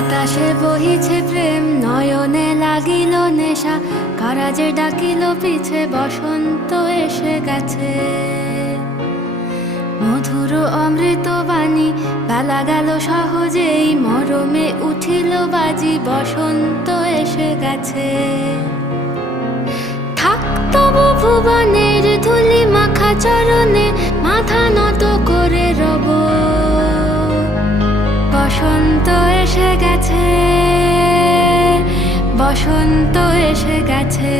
বাতাসে বহিছে প্রেম, নয়নে লাগিল নেশা, কারাজে ডাকিল পিছে, বসন্ত এসে গেছে। মধুর অমৃত বাণী, বেলা গেল সহজেই, মরমে উঠিল বাজি, বসন্ত এসে গেছে। থাক তবু ভুবনের ধুলি মাখা চরণে, মাথা নত করে রব। বসন্ত এসে গেছে, বসন্ত এসে গেছে।